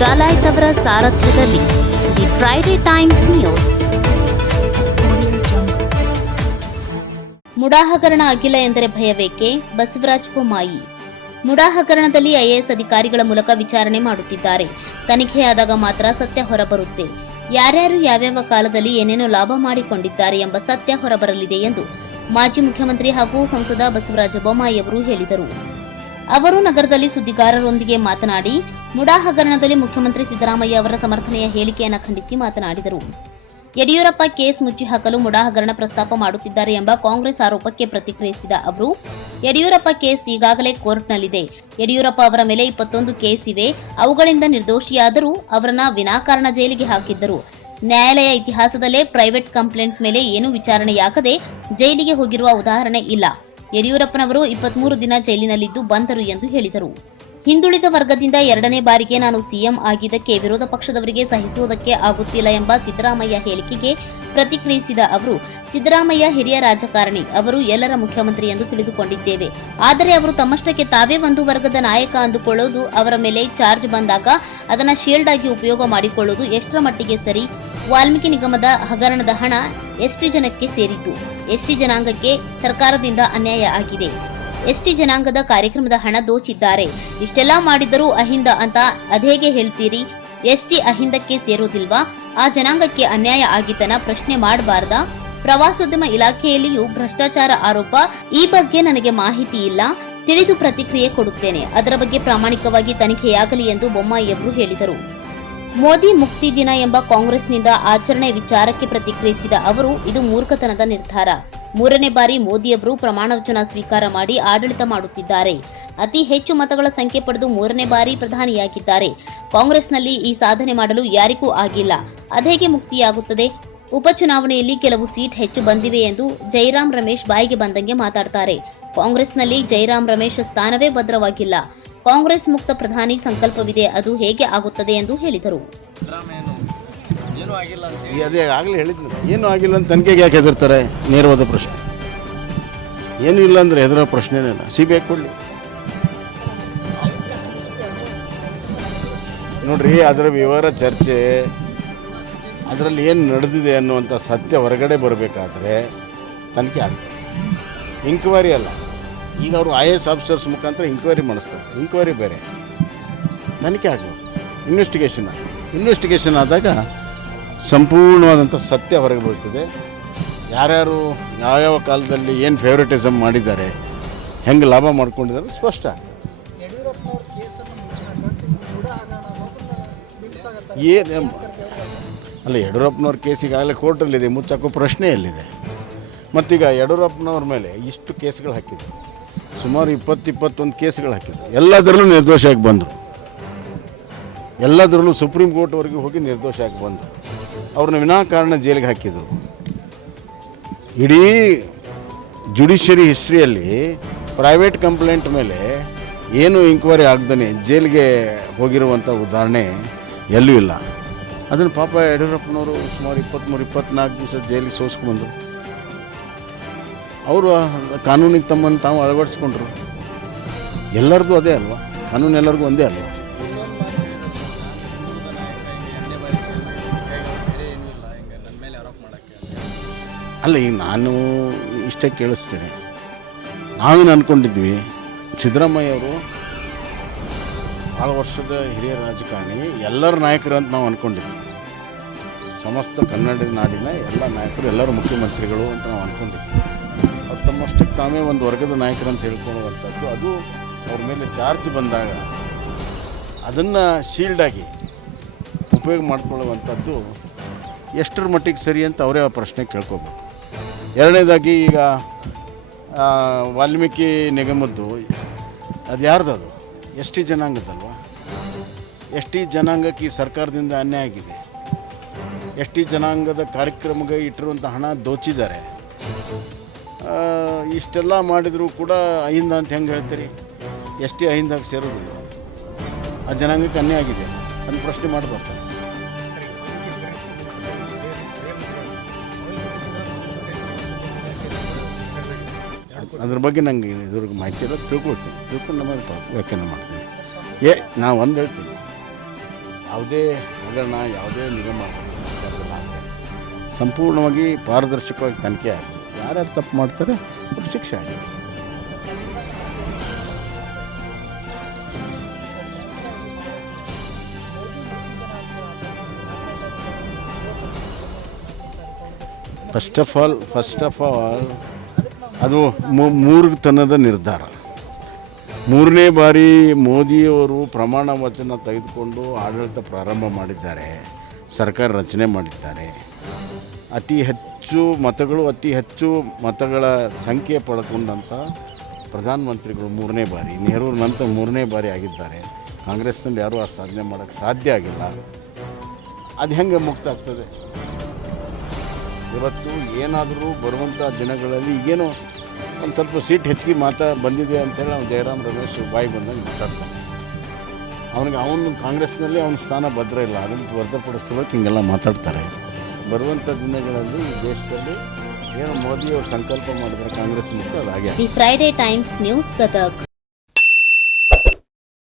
ಡಾಲಾಯ್ತ್ ಅವರ ಸಾರಥ್ಯದಲ್ಲಿ the Friday Times news. MUDA ಹಗರಣ ಆಗಿಲ್ಲ ಎಂದರೆ ಭಯವೇಕೆ? ಬಸವರಾಜ ಬೊಮ್ಮಾಯಿ. ಮುಡಾ ಹಗರಣದಲ್ಲಿ ಐಎಎಸ್ ಅಧಿಕಾರಿಗಳ ಮೂಲಕ ವಿಚಾರಣೆ ಮಾಡುತ್ತಿದ್ದಾರೆ. ತನಿಖೆಯಾದಾಗ ಮಾತ್ರ ಸತ್ಯ ಹೊರಬರುತ್ತೆ. ಯಾರ್ಯಾರು ಯಾವ್ಯಾವ ಕಾಲದಲ್ಲಿ ಏನೇನು ಲಾಭ ಮಾಡಿಕೊಂಡಿದ್ದಾರೆ ಎಂಬ ಸತ್ಯ ಹೊರಬರಲಿದೆ ಎಂದು ಮಾಜಿ ಮುಖ್ಯಮಂತ್ರಿ ಹಾಗೂ ಸಂಸದ ಬಸವರಾಜ ಬೊಮ್ಮಾಯಿ ಅವರು ಹೇಳಿದರು. ಅವರು ನಗರದಲ್ಲಿ ಸುದ್ದಿಗಾರರೊಂದಿಗೆ ಮಾತನಾಡಿ, ಮುಡಾ ಹಗರಣದಲ್ಲಿ ಮುಖ್ಯಮಂತ್ರಿ ಸಿದ್ದರಾಮಯ್ಯ ಅವರ ಸಮರ್ಥನೆಯ ಹೇಳಿಕೆಯನ್ನು ಖಂಡಿಸಿ ಮಾತನಾಡಿದರು. ಯಡಿಯೂರಪ್ಪ ಕೇಸ್ ಮುಚ್ಚಿಹಾಕಲು ಮುಡಾ ಹಗರಣ ಪ್ರಸ್ತಾಪ ಮಾಡುತ್ತಿದ್ದಾರೆ ಎಂಬ ಕಾಂಗ್ರೆಸ್ ಆರೋಪಕ್ಕೆ ಪ್ರತಿಕ್ರಿಯಿಸಿದ ಅವರು, ಯಡಿಯೂರಪ್ಪ ಕೇಸ್ ಈಗಾಗಲೇ ಕೋರ್ಟ್ನಲ್ಲಿದೆ. ಯಡಿಯೂರಪ್ಪ ಅವರ ಮೇಲೆ 21 ಕೇಸ್ ಇವೆ. ಅವುಗಳಿಂದ ನಿರ್ದೋಷಿಯಾದರೂ ಅವರನ್ನ ವಿನಾಕಾರಣ ಜೈಲಿಗೆ ಹಾಕಿದ್ದರು. ನ್ಯಾಯಾಲಯ ಇತಿಹಾಸದಲ್ಲೇ ಪ್ರೈವೇಟ್ ಕಂಪ್ಲೇಂಟ್ ಮೇಲೆ ಏನೂ ವಿಚಾರಣೆಯಾಗದೆ ಜೈಲಿಗೆ ಹೋಗಿರುವ ಉದಾಹರಣೆ ಇಲ್ಲ. ಯಡಿಯೂರಪ್ಪನವರು 23 ದಿನ ಜೈಲಿನಲ್ಲಿದ್ದು ಬಂದರು ಎಂದು ಹೇಳಿದರು. ಹಿಂದುಳಿದ ವರ್ಗದಿಂದ 2ನೇ ಬಾರಿಗೆ ನಾನು ಸಿಎಂ ಆಗಿದ್ದಕ್ಕೆ ವಿರೋಧ ಪಕ್ಷದವರಿಗೆ ಸಹಿಸುವುದಕ್ಕೆ ಆಗುತ್ತಿಲ್ಲ ಎಂಬ ಸಿದ್ದರಾಮಯ್ಯ ಹೇಳಿಕೆಗೆ ಪ್ರತಿಕ್ರಿಯಿಸಿದ ಅವರು, ಸಿದ್ದರಾಮಯ್ಯ ಹಿರಿಯ ರಾಜಕಾರಣಿ, ಅವರು ಎಲ್ಲರ ಮುಖ್ಯಮಂತ್ರಿ ಎಂದು ತಿಳಿದುಕೊಂಡಿದ್ದೇವೆ. ಆದರೆ ಅವರು ತಮ್ಮಷ್ಟಕ್ಕೆ ತಾವೇ ಒಂದು ವರ್ಗದ ನಾಯಕ ಅಂದುಕೊಳ್ಳೋದು, ಅವರ ಮೇಲೆ ಚಾರ್ಜ್ ಬಂದಾಗ ಅದನ್ನು ಶೀಲ್ಡ್ ಆಗಿ ಉಪಯೋಗ ಮಾಡಿಕೊಳ್ಳುವುದು ಎಷ್ಟರ ಮಟ್ಟಿಗೆ ಸರಿ? ವಾಲ್ಮೀಕಿ ನಿಗಮದ ಹಗರಣದ ಹಣ ಎಸ್ಟಿ ಜನಕ್ಕೆ ಸೇರಿದ್ದು. ಎಸ್ಟಿ ಜನಾಂಗಕ್ಕೆ ಸರ್ಕಾರದಿಂದ ಅನ್ಯಾಯ ಆಗಿದೆ. ಎಸ್ಟಿ ಜನಾಂಗದ ಕಾರ್ಯಕ್ರಮದ ಹಣ ದೋಚಿದ್ದಾರೆ. ಇಷ್ಟೆಲ್ಲಾ ಮಾಡಿದರೂ ಅಹಿಂದ ಅಂತ ಅದೇಗೆ ಹೇಳ್ತೀರಿ? ಎಸ್ಟಿ ಅಹಿಂದಕ್ಕೆ ಸೇರೋದಿಲ್ವಾ? ಆ ಜನಾಂಗಕ್ಕೆ ಅನ್ಯಾಯ ಆಗಿದ್ದನ್ನ ಪ್ರಶ್ನೆ ಮಾಡಬಾರ್ದಾ? ಪ್ರವಾಸೋದ್ಯಮ ಇಲಾಖೆಯಲ್ಲಿಯೂ ಭ್ರಷ್ಟಾಚಾರ ಆರೋಪ. ಈ ಬಗ್ಗೆ ನನಗೆ ಮಾಹಿತಿ ಇಲ್ಲ, ತಿಳಿದು ಪ್ರತಿಕ್ರಿಯೆ ಕೊಡುತ್ತೇನೆ. ಅದರ ಬಗ್ಗೆ ಪ್ರಾಮಾಣಿಕವಾಗಿ ತನಿಖೆಯಾಗಲಿ ಎಂದು ಬೊಮ್ಮಾಯಿಯವರು ಹೇಳಿದರು. ಮೋದಿ ಮುಕ್ತಿ ದಿನ ಎಂಬ ಕಾಂಗ್ರೆಸ್ನಿಂದ ಆಚರಣೆ ವಿಚಾರಕ್ಕೆ ಪ್ರತಿಕ್ರಿಯಿಸಿದ ಅವರು, ಇದು ಮೂರ್ಖತನದ ನಿರ್ಧಾರ. 3ನೇ ಬಾರಿ ಮೋದಿಯವರು ಪ್ರಮಾಣವಚನ ಸ್ವೀಕಾರ ಮಾಡಿ ಆಡಳಿತ ಮಾಡುತ್ತಿದ್ದಾರೆ. ಅತಿ ಹೆಚ್ಚು ಮತಗಳ ಸಂಖ್ಯೆ ಪಡೆದು 3ನೇ ಬಾರಿ ಪ್ರಧಾನಿಯಾಗಿದ್ದಾರೆ. ಕಾಂಗ್ರೆಸ್ನಲ್ಲಿ ಈ ಸಾಧನೆ ಮಾಡಲು ಯಾರಿಗೂ ಆಗಿಲ್ಲ. ಅದೇಗೆ ಮುಕ್ತಿಯಾಗುತ್ತದೆ? ಉಪಚುನಾವಣೆಯಲ್ಲಿ ಕೆಲವು ಸೀಟ್ ಹೆಚ್ಚು ಬಂದಿವೆ ಎಂದು ಜೈರಾಮ್ ರಮೇಶ್ ಬಾಯಿಗೆ ಬಂದಂಗೆ ಮಾತಾಡ್ತಾರೆ. ಕಾಂಗ್ರೆಸ್ನಲ್ಲಿ ಜೈರಾಮ್ ರಮೇಶ್ ಸ್ಥಾನವೇ ಭದ್ರವಾಗಿಲ್ಲ. ಕಾಂಗ್ರೆಸ್ ಮುಕ್ತ ಪ್ರಧಾನಿ ಸಂಕಲ್ಪವಿದೆ, ಅದು ಹೇಗೆ ಆಗುತ್ತದೆ ಎಂದು ಹೇಳಿದರು. ಅದೇ ಆಗಲೇ ಹೇಳಿದ್ನು, ಏನೂ ಆಗಿಲ್ಲ ಅಂತ ತನಿಖೆಗೆ ಯಾಕೆ ಹೆದರ್ತಾರೆ? ನೇರವಾದ ಪ್ರಶ್ನೆ. ಏನೂ ಇಲ್ಲ ಅಂದರೆ ಹೆದರೋ ಪ್ರಶ್ನೆನೇ ಇಲ್ಲ. CBI ಕೊಡಲಿ ನೋಡ್ರಿ. ಅದರ ವಿವರ ಚರ್ಚೆ, ಅದರಲ್ಲಿ ಏನು ನಡೆದಿದೆ ಅನ್ನುವಂಥ ಸತ್ಯ ಹೊರಗಡೆ ಬರಬೇಕಾದ್ರೆ ತನಿಖೆ ಆಗ್ತದೆ. ಇಂಕ್ವೈರಿ ಅಲ್ಲ. ಈಗ ಅವರು IAS ಆಫೀಸರ್ಸ್ ಮುಖಾಂತರ ಇಂಕ್ವೈರಿ ಮಾಡಿಸ್ತಾರೆ. ಇಂಕ್ವೈರಿ ಬೇರೆ, ತನಿಖೆ ಆಗಬೇಕು. ಇನ್ವೆಸ್ಟಿಗೇಷನ್ ಆದಾಗ ಸಂಪೂರ್ಣವಾದಂಥ ಸತ್ಯ ಹೊರಗೆ ಬೀಳ್ತದೆ. ಯಾರ್ಯಾರು ಯಾವ್ಯಾವ ಕಾಲದಲ್ಲಿ ಏನು ಫೇವ್ರೇಟಿಸಮ್ ಮಾಡಿದ್ದಾರೆ, ಹೆಂಗೆ ಲಾಭ ಮಾಡ್ಕೊಂಡಿದ್ದಾರೆ ಸ್ಪಷ್ಟ. ಏನು ಅಲ್ಲ, ಯಡಿಯೂರಪ್ಪನವ್ರ ಕೇಸ್ ಈಗಾಗಲೇ ಕೋರ್ಟಲ್ಲಿದೆ, ಮುಚ್ಚಾಕೋ ಪ್ರಶ್ನೆ ಎಲ್ಲಿದೆ? ಮತ್ತೀಗ ಯಡಿಯೂರಪ್ಪನವ್ರ ಮೇಲೆ ಇಷ್ಟು ಕೇಸ್ಗಳು ಹಾಕಿದ್ರು, ಸುಮಾರು 20-21 ಕೇಸ್ಗಳು ಹಾಕಿದ್ರು. ಎಲ್ಲದರಲ್ಲೂ ನಿರ್ದೋಷಿಯಾಗಿ ಬಂದರು. ಎಲ್ಲದರಲ್ಲೂ ಸುಪ್ರೀಂ ಕೋರ್ಟ್ವರೆಗೂ ಹೋಗಿ ನಿರ್ದೋಷಿಯಾಗಿ ಬಂದರು. ಅವ್ರನ್ನ ವಿನಾಕಾರಣ ಜೈಲಿಗೆ ಹಾಕಿದರು. ಇಡೀ ಜುಡಿಷಿಯರಿ ಹಿಸ್ಟ್ರಿಯಲ್ಲಿ ಪ್ರೈವೇಟ್ ಕಂಪ್ಲೇಂಟ್ ಮೇಲೆ ಏನೂ ಇಂಕ್ವೈರಿ ಆಗದೇ ಜೈಲಿಗೆ ಹೋಗಿರುವಂಥ ಉದಾಹರಣೆ ಎಲ್ಲೂ ಇಲ್ಲ. ಅದನ್ನು ಪಾಪ ಯಡಿಯೂರಪ್ಪನವರು ಸುಮಾರು 23-24 ದಿವಸ ಜೈಲಿಗೆ ಸೋಸ್ಕೊಂಡ್ಬಂದರು. ಅವರು ಕಾನೂನಿಗೆ ತಮ್ಮನ್ನು ತಾವು ಅಳವಡಿಸ್ಕೊಂಡ್ರು. ಎಲ್ಲರದು ಅದೇ ಅಲ್ವಾ? ಕಾನೂನು ಎಲ್ಲರಿಗೂ ಒಂದೇ ಅಲ್ವಾ? ಅಲ್ಲ, ಈಗ ನಾನು ಇಷ್ಟೇ ಕೇಳಿಸ್ತೇನೆ. ನಾವೇನು ಅಂದ್ಕೊಂಡಿದ್ವಿ, ಸಿದ್ದರಾಮಯ್ಯವರು ಭಾಳ ವರ್ಷದ ಹಿರಿಯ ರಾಜಕಾರಣಿ, ಎಲ್ಲರ ನಾಯಕರು ಅಂತ ನಾವು ಅಂದ್ಕೊಂಡಿದ್ವಿ. ಸಮಸ್ತ ಕನ್ನಡ ನಾಡಿನ ಎಲ್ಲ ನಾಯಕರು, ಎಲ್ಲರೂ ಮುಖ್ಯಮಂತ್ರಿಗಳು ಅಂತ ನಾವು ಅಂದ್ಕೊಂಡಿದ್ವಿ. ಅವ್ರು ತಮ್ಮಷ್ಟಕ್ಕೆ ತಾವೇ ಒಂದು ವರ್ಗದ ನಾಯಕರು ಅಂತ ಹೇಳ್ಕೊಳ್ಳುವಂಥದ್ದು, ಅದು ಅವ್ರ ಮೇಲೆ ಚಾರ್ಜ್ ಬಂದಾಗ ಅದನ್ನು ಶೀಲ್ಡಾಗಿ ಉಪಯೋಗ ಮಾಡಿಕೊಳ್ಳುವಂಥದ್ದು ಎಷ್ಟರ ಮಟ್ಟಿಗೆ ಸರಿ ಅಂತ ಅವರೇ ಆ ಪ್ರಶ್ನೆ ಕೇಳ್ಕೋಬೇಕು. ಎರಡನೇದಾಗಿ, ಈಗ ವಾಲ್ಮೀಕಿ ನಿಗಮದ್ದು ಅದು ಯಾರ್ದದು? ಎಸ್ಟಿ ಜನಾಂಗದಲ್ವ? ಎಸ್ಟಿ ಜನಾಂಗಕ್ಕೆ ಈ ಸರ್ಕಾರದಿಂದ ಅನ್ಯಾಯ ಆಗಿದೆ. ಎಸ್ಟಿ ಜನಾಂಗದ ಕಾರ್ಯಕ್ರಮಕ್ಕೆ ಇಟ್ಟಿರುವಂಥ ಹಣ ದೋಚಿದ್ದಾರೆ. ಇಷ್ಟೆಲ್ಲ ಮಾಡಿದರೂ ಕೂಡ ಅಹಿಂದ ಅಂತ ಹೆಂಗೆ ಹೇಳ್ತೀರಿ? ಎಸ್ಟಿ ಅಹಿಂದಾಗ ಸೇರೋದಿಲ್ಲ. ಆ ಜನಾಂಗಕ್ಕೆ ಅನ್ಯಾಯ ಆಗಿದೆ, ಅದನ್ನು ಪ್ರಶ್ನೆ ಮಾಡಬೇಕು. ಅದ್ರ ಬಗ್ಗೆ ನಂಗೆ ಇದ್ರಿಗೆ ಮಾಹಿತಿ ಇರೋದು ತಿಳ್ಕೊಳ್ತೀನಿ. ತಿಳ್ಕೊಂಡು ನಮಗೆ ವ್ಯಾಖ್ಯಾನ ಮಾಡ್ತೀನಿ. ನಾವು ಒಂದು ಹೇಳ್ತೀನಿ, ಯಾವುದೇ ಹಗರಣ ಯಾವುದೇ ನಿಗಮ ಆಗಲಿ ಸರ್ಕಾರದಲ್ಲಿ ಆಗಲಿ ಸಂಪೂರ್ಣವಾಗಿ ಪಾರದರ್ಶಕವಾಗಿ ತನಿಖೆ ಆಗಲಿ ಯಾರ್ಯಾರು ತಪ್ಪು ಮಾಡ್ತಾರೆ ಅವ್ರಿಗೆ ಶಿಕ್ಷೆ ಆಗಲಿ. ಫಸ್ಟ್ ಆಫ್ ಆಲ್ ಅದು ಮೂರ್ಖತನದ ನಿರ್ಧಾರ. 3ನೇ ಬಾರಿ ಮೋದಿಯವರು ಪ್ರಮಾಣ ವಚನ ತೆಗೆದುಕೊಂಡು ಆಡಳಿತ ಪ್ರಾರಂಭ ಮಾಡಿದ್ದಾರೆ, ಸರ್ಕಾರ ರಚನೆ ಮಾಡಿದ್ದಾರೆ. ಅತಿ ಹೆಚ್ಚು ಮತಗಳ ಸಂಖ್ಯೆ ಪಡ್ಕೊಂಡಂಥ ಪ್ರಧಾನಮಂತ್ರಿಗಳು 3ನೇ ಬಾರಿ, ನೆಹರು ನಂತರ 3ನೇ ಬಾರಿ ಆಗಿದ್ದಾರೆ. ಕಾಂಗ್ರೆಸ್ನಲ್ಲಿ ಯಾರೂ ಆ ಸಾಧನೆ ಮಾಡೋಕ್ಕೆ ಸಾಧ್ಯ ಆಗಿಲ್ಲ. ಅದು ಹೆಂಗೆ ಮುಕ್ತ ಆಗ್ತದೆ? ಇವತ್ತು ಏನಾದರೂ ಬರುವಂಥ ದಿನಗಳಲ್ಲಿ ಈಗೇನೋ ಒಂದು ಸ್ವಲ್ಪ ಸೀಟ್ ಹೆಚ್ಚಿಗೆ ಬಂದಿದೆ ಅಂತೇಳಿ ನಾವು ಜಯರಾಮ್ ರಮೇಶ್ ಬಾಯಿ ಬಂದಂಗೆ ಮಾತಾಡ್ತಾನೆ. ಅವನು ಕಾಂಗ್ರೆಸ್ನಲ್ಲಿ ಅವನ ಸ್ಥಾನ ಭದ್ರ ಇಲ್ಲ, ಅದನ್ನು ಭದ್ರಪಡಿಸ್ಕೊಳ್ಳೋಕೆ ಹಿಂಗೆಲ್ಲ ಮಾತಾಡ್ತಾರೆ. ಬರುವಂಥ ದಿನಗಳಲ್ಲಿ ಈ ದೇಶದಲ್ಲಿ ಏನು ಮೋದಿಯವರು ಸಂಕಲ್ಪ ಮಾಡಿದ್ರೆ ಕಾಂಗ್ರೆಸ್ ಮುಕ್ತ ಅದು ಹಾಗೆ. The Friday Times news Gadag.